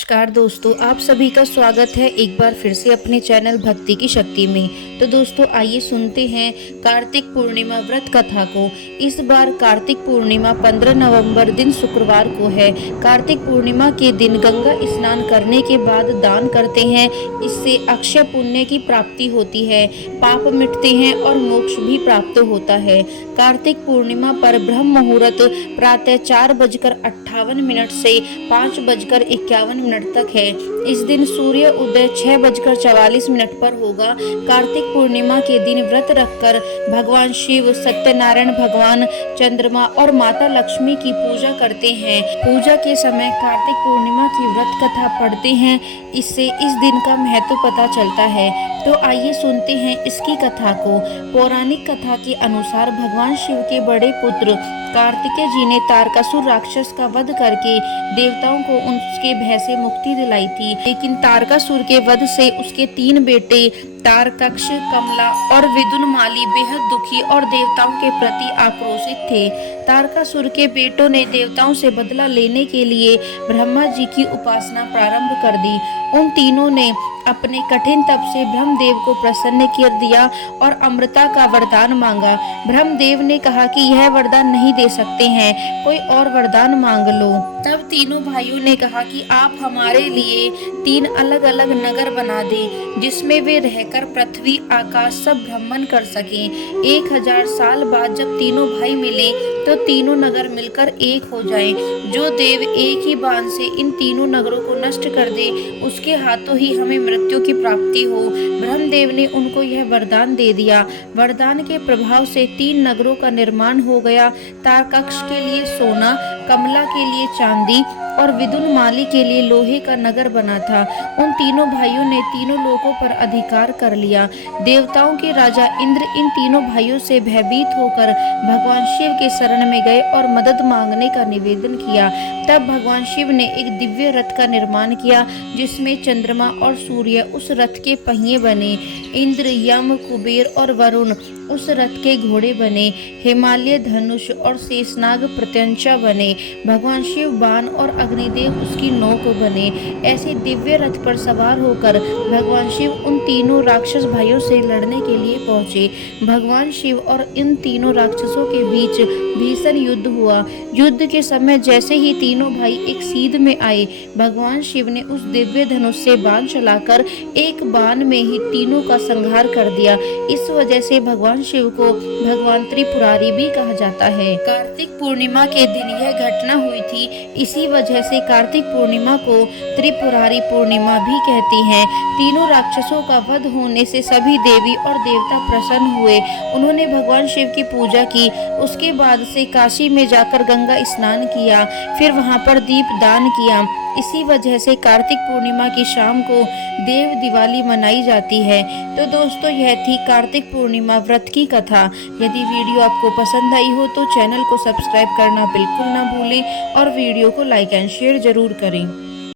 नमस्कार दोस्तों, आप सभी का स्वागत है एक बार फिर से अपने चैनल भक्ति की शक्ति में। तो दोस्तों आइए सुनते हैं कार्तिक पूर्णिमा व्रत कथा को। इस बार कार्तिक पूर्णिमा 15 नवंबर दिन शुक्रवार को है। कार्तिक पूर्णिमा के दिन गंगा स्नान करने के बाद दान करते हैं, इससे अक्षय पुण्य की प्राप्ति होती है, पाप मिटते हैं और मोक्ष भी प्राप्त होता है। कार्तिक पूर्णिमा पर ब्रह्म मुहूर्त प्रातः 4:58 से 5:51 तक है। इस दिन सूर्य उदय 6:44 पर होगा। कार्तिक पूर्णिमा के दिन व्रत रखकर भगवान शिव, सत्यनारायण भगवान, चंद्रमा और माता लक्ष्मी की पूजा करते हैं। पूजा के समय कार्तिक पूर्णिमा की व्रत कथा पढ़ते हैं, इससे इस दिन का महत्व पता चलता है। तो आइए सुनते हैं इसकी कथा को। पौराणिक कथा के अनुसार भगवान शिव के बड़े पुत्र कार्तिकेय जी ने तारकासुर राक्षस का वध करके देवताओं को उसके भय से मुक्ति दिलाई थी। लेकिन तारकासुर के वध से उसके 3 बेटे तारकक्ष, कमला और विदुनमाली बेहद दुखी और देवताओं के प्रति आक्रोशित थे। तारकासुर के बेटों ने देवताओं से बदला लेने के लिए ब्रह्मा जी की उपासना प्रारंभ कर दी। उन तीनों ने अपने कठिन तप से ब्रह्मदेव को प्रसन्न कर दिया और अमृता का वरदान मांगा। ब्रह्मदेव ने कहा कि यह वरदान नहीं दे सकते हैं, कोई और वरदान मांग लो। तब तीनों भाइयों ने कहा कि आप हमारे लिए 3 अलग अलग नगर बना दें, जिसमें वे रहकर पृथ्वी आकाश सब भ्रमण कर सकें। 1000 साल बाद जब तीनों भाई मिले तो तीनों नगर मिलकर एक हो जाएं। जो देव एक ही बाण से इन तीनों नगरों को नष्ट कर दे, उसके हाथों ही हमें मृत्यु की प्राप्ति हो। ब्रह्मदेव ने उनको यह वरदान दे दिया। वरदान के प्रभाव से 3 नगरों का निर्माण हो गया। तारकक्ष के लिए सोना, कमला के लिए चांदी और विदुनमाली के लिए लोहे का नगर बना था। उन तीनों भाइयों ने तीनों लोकों पर अधिकार कर लिया। देवताओं के राजा इंद्र इन तीनों भाइयों से भयभीत होकर भगवान शिव के शरण में गए और मदद मांगने का निवेदन किया। तब भगवान शिव ने एक दिव्य रथ का निर्माण किया, जिसमें चंद्रमा और सूर्य उस रथ के पहिए बने। इंद्र, यम, कुबेर और वरुण उस रथ के घोड़े बने। हिमालय धनुष और शेषनाग प्रत्यंचा बने। भगवान शिव बाण और अग्निदेव उसकी नौक बने। ऐसे दिव्य रथ पर सवार होकर भगवान शिव उन तीनों राक्षस भाइयों से लड़ने के लिए पहुंचे। भगवान शिव और इन तीनों राक्षसों के बीच भीषण युद्ध हुआ। युद्ध के समय जैसे ही तीनों भाई एक सीध में आए, भगवान शिव ने उस दिव्य धनुष से बाण चलाकर एक बाण में ही तीनों का संहार कर दिया। इस वजह से भगवान शिव को भगवान त्रिपुरारी भी कहा जाता है। कार्तिक पूर्णिमा के दिन यह घटना हुई थी, इसी वजह से कार्तिक पूर्णिमा को त्रिपुरारी पूर्णिमा भी कहती हैं। तीनों राक्षसों का वध होने से सभी देवी और देवता प्रसन्न हुए। उन्होंने भगवान शिव की पूजा की। उसके बाद से काशी में जाकर गंगा स्नान किया, फिर वहां पर दीप दान किया। इसी वजह से कार्तिक पूर्णिमा की शाम को देव दिवाली मनाई जाती है। तो दोस्तों यह थी कार्तिक पूर्णिमा व्रत की कथा। यदि वीडियो आपको पसंद आई हो तो चैनल को सब्सक्राइब करना बिल्कुल ना भूलें और वीडियो को लाइक एंड शेयर जरूर करें।